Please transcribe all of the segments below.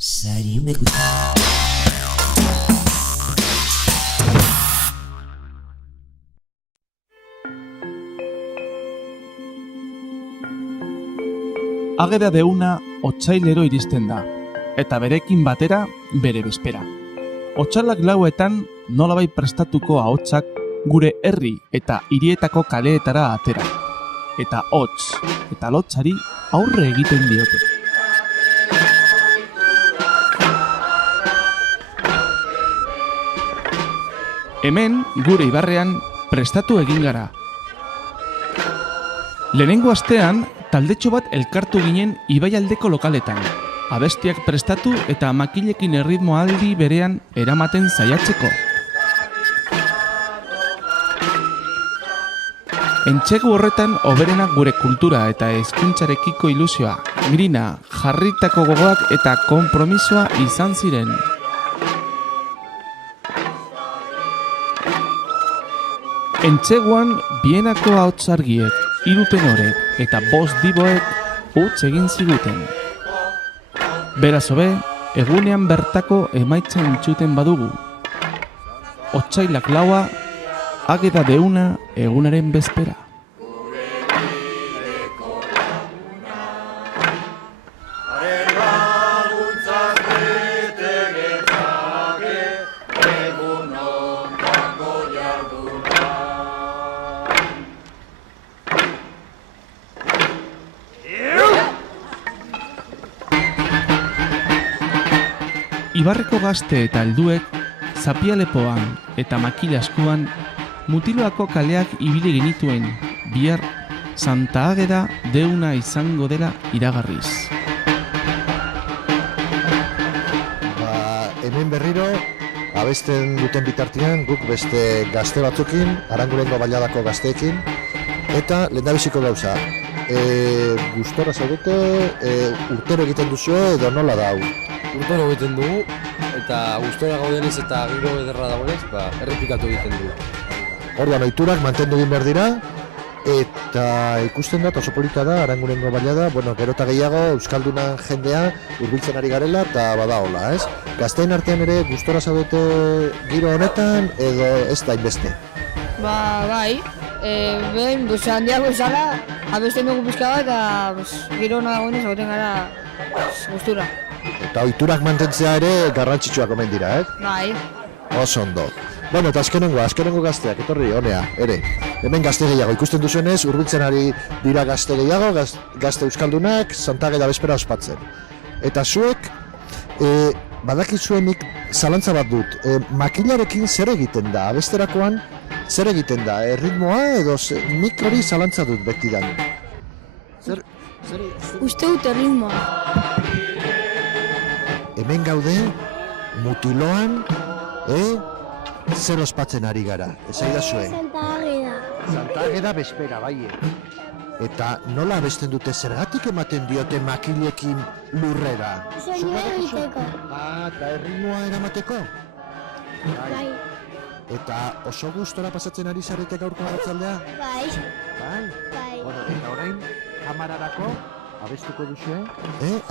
Ageda deuna otsailero iristen da, eta berekin batera bere bezpera. Otsailak lauetan nolabait prestatuko ahotsak gure herri eta hirietako kaleetara atera. Eta hots eta lotsari aurre egiten diote. Hemen gure ibarrean prestatu egin gara. Lehenengo astean taldetxo bat elkartu ginen ibaialdeko lokaletan. Abestiak prestatu eta makilekin erritmo aldi berean eramaten saiatzeko. Entsegu horretan hoberenak gure kultura eta hezkuntzarekiko ilusioa, grina, jarritako gogoak eta konpromisoa izan ziren. Entseguan bienako ahotsargiek, 3 tenorek eta 5 diboek utz egin ziguten. Beraz hobe, egunean bertako emaitza entzuten badugu. Otsailak laua, ageda deuna egunaren bezpera. Ibarreko gazte eta helduek, zapialepoan eta makila askuan, Mutiloako kaleak ibili genituen, bihar Santa Ageda deuna izango dela iragarriz. Hemen berriro, abesten duten bitartean, guk beste gazte batzukin, Arangurengo bailadako gazteekin, eta lehendabiziko gauza. Gustora zaudete, urtero egiten duzue edo nola da hau? Urtero egiten dugu, eta gustora gaudenez eta giro ederra dagoenez, errepikatu egiten dugu. Orduan, ohiturak mantendu egin behar dira, eta ikusten da, oso polita da, Arangurengo bailada, gero eta gehiago, Euskaldunan jendea hurbiltzen ari garela, eta badaola, ez? Gazteen artean ere gustora zaudete giro honetan, edo ez da inbeste? Bai, behin, handiago esala, abesten dugu pizka bat, eta giro hona dagoenez zauten gara gustura. Eta ohiturak mantentzea ere garrantzitsuak omen dira, Bai. Oso ondo. Eta azkenengo gazteak, etorri, honea, ere. Hemen gazte gehiago, ikusten duzuenez, hurbiltzen ari dira gazte gehiago, gazte euskaldunak, Santa Ageda bezpera ospatzen. Eta zuek, badakizuenik zalantza bat dut, makilarekin zer egiten da, abesterakoan zer egiten da, ritmoa edo nik hori zalantza dut betidan. Uste dut ritmoa. Hemen gaude, Mutiloan, zer ospatzen ari gara, esaidazue? Santa Ageda. Santa Ageda bezpera, bai. Eta nola abesten dute, zergatik ematen diote makilekin lurrera? Soinua egiteko. Eta erritmoa eramateko? Bai. Eta oso gustora pasatzen ari zarete gaurko arratsaldea? Bai. Bai? Eta orain, kamararako abestuko duzue?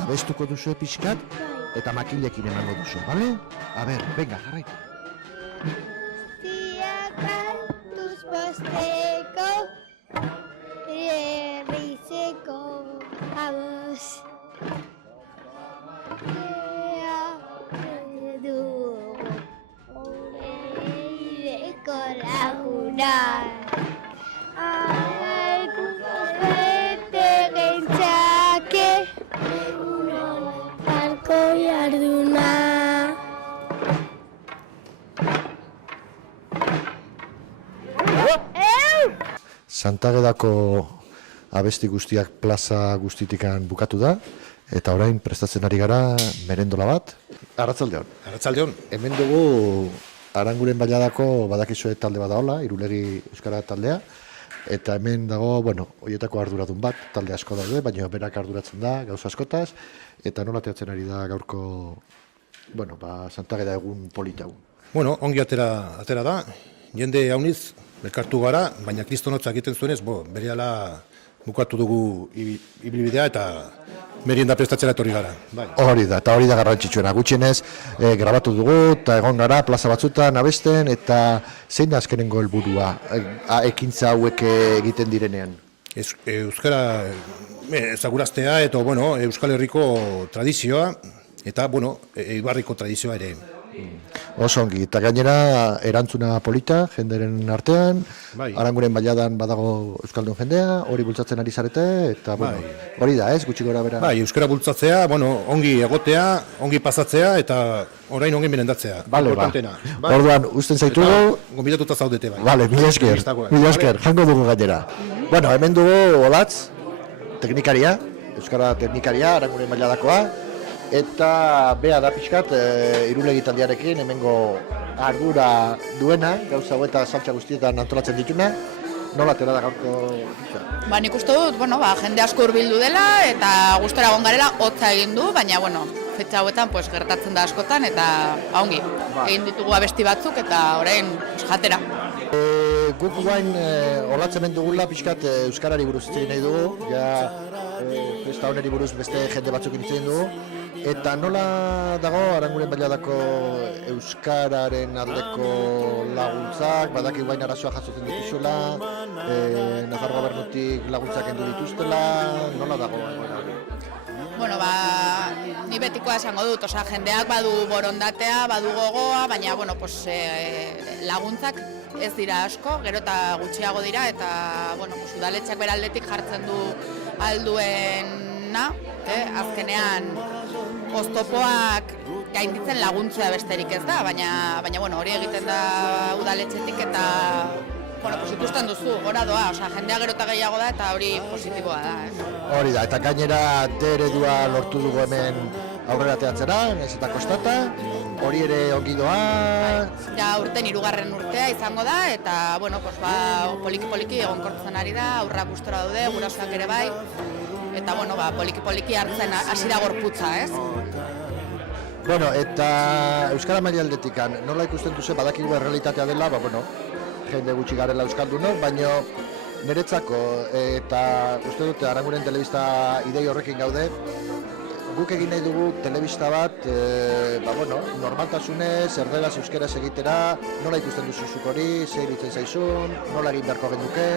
Abestuko duzue pixkat? Eta makilekin emango duzu, bale? A ber, venga, jarraitu. Kantuz posteko, herrizeko abuz. Dugu, horreireko lagunak. Algunos bete gentzake, egunon barko jarduna. Santa Agedako abesti guztiak plaza guztitikan bukatu da, eta orain prestatzen ari gara merendola bat. Arratsaldeon. Arratsaldeon. Hemen dugu Aranguren bailadako badakizue talde bat daola, Irulegi Euskara taldea, eta hemen dago, horietako arduradun bat, talde asko daude, baina berak arduratzen da, gauza askotaz, eta nola teatzen ari da gaurko, Santa Ageda egun polita egun. Ongi atera da, jende hauniz, elkartu gara, baina kristonotzak egiten zuenez, berehala bukatu dugu ibilbidea eta merienda prestatzera etorri gara. Bai. Hori da, eta hori da garrantzitsuena. Gutxienez, grabatu dugu, eta egon gara plaza batzutan abesten, eta zein da azkenengo helburua ekintza hauek egiten direnean? Euskara ezaguraztea eta bueno, Euskal Herriko tradizioa eta bueno, Eibarriko tradizioa ere. Oso ongi, eta gainera erantzuna polita jenderen artean, Bai. Aranguren bailadan badago euskaldun jendea, hori bultzatzen ari zarete, eta bueno, hori da, ez, gutxi gora bera. Bai, euskara bultzatzea, bueno, ongi egotea, ongi pasatzea eta orain ongi merendatzea. Bale, ba. Importantena. Orduan, usten zaitugu, Gonbidatuta zaudete bai. bale, mila esker, jango dugu gainera. Bueno, hemen dugu Olatz, teknikaria, euskara teknikaria, Aranguren bailadakoa, eta bea da pixkat Irulegi taldearekin hemengo ardura duena, gauza hau eta saltza guztietan antolatzen dituna. Nola atera da gaurko pixka? Ba, nik uste dut, jende asko hurbildu dela eta gustora egon garela hotza egin du, baina, fetxa hauetan gertatzen da askotan eta ongi. Egin ditugu abesti batzuk eta orain jatera. Guk guain olatzen hemen dugula pixkat euskarari buruz hitz egin nahi dugu, ja festa honeri buruz beste jende batzuk hitz egin dugu. Eta nola dago Aranguren bailadako euskararen aldeko laguntzak, badaki guain arazoa jasotzen dituzuela, Nafar gobernutik laguntzak endu dituztela, nola dago? Ni betikoa esango dut, jendeak badu borondatea, badu gogoa, baina, laguntzak ez dira asko, gero eta gutxiago dira, eta, udaletxeak beraldetik jartzen du alduena, azkenean oztopoak gainditzen laguntzea besterik ez da, baina hori egiten da udaletxetik eta ikusten duzu, gora doa, jendea gero eta gehiago da eta hori positiboa da. Hori da, eta gainera D-eredua lortu dugu hemen aurrera teatzera, ez eta kostata, hori ere ongi doa. Ja urten 3. urtea izango da eta poliki-poliki egonkortzen ari da, aurrak gustora daude, gurasoak ere bai, eta poliki-poliki hartzen hasi da gorputza, ez? Eta euskara mailaldetikan, nola ikusten duzu badakigu errealitatea dela, jende gutxi garela euskaldunok, baina niretzako eta uste dute Aranguren telebista idei horrekin gaude, guk egin nahi dugu telebista bat, normaltasunez, erderaz euskeraz egitera, nola ikusten duzu zuk hori, zer iruditzen zaizun, nola egin beharko genuke?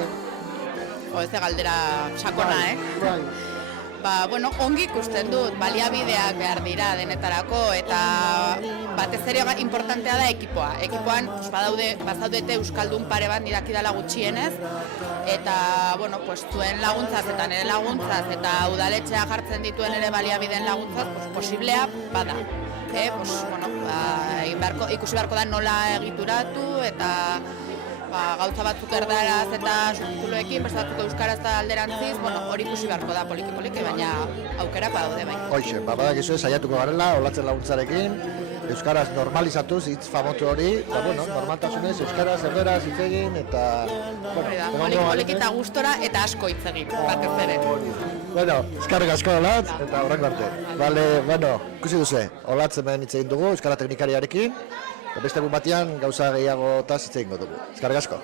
Ez da galdera sakona, ongi ikusten dut, baliabideak behar dira denetarako eta batez ere importantea da ekipoa. Ekipoan bazaudete euskaldun pare bat nidakidala gutxienez eta zuen laguntzaz eta nire laguntzaz eta udaletxea jartzen dituen ere baliabideen laguntzaz posiblea bada. Ikusi beharko da nola egituratu eta gauza batzuk erdaraz eta subtituloekin, beste batzuk euskaraz eta alderantziz, hori ikusi beharko da poliki-poliki, baina aukerak badaude bai. Hoxe, badakizu saiatuko garela, olatzen laguntzarekin, euskaraz normalizatuz hitz famotu hori, normaltasunez, euskaraz, erderaz hitz egin, eta... Poliki-poliki eta gustora eta asko hitz egin, batez ere. Eskarrik asko Olatz, eta horrek arte. Ikusi duze, Olatz hemen hitz egin dugu, euskara teknikariarekin, beste egun batean gauza gehiago hitz egingo dugu. Eskarrik asko.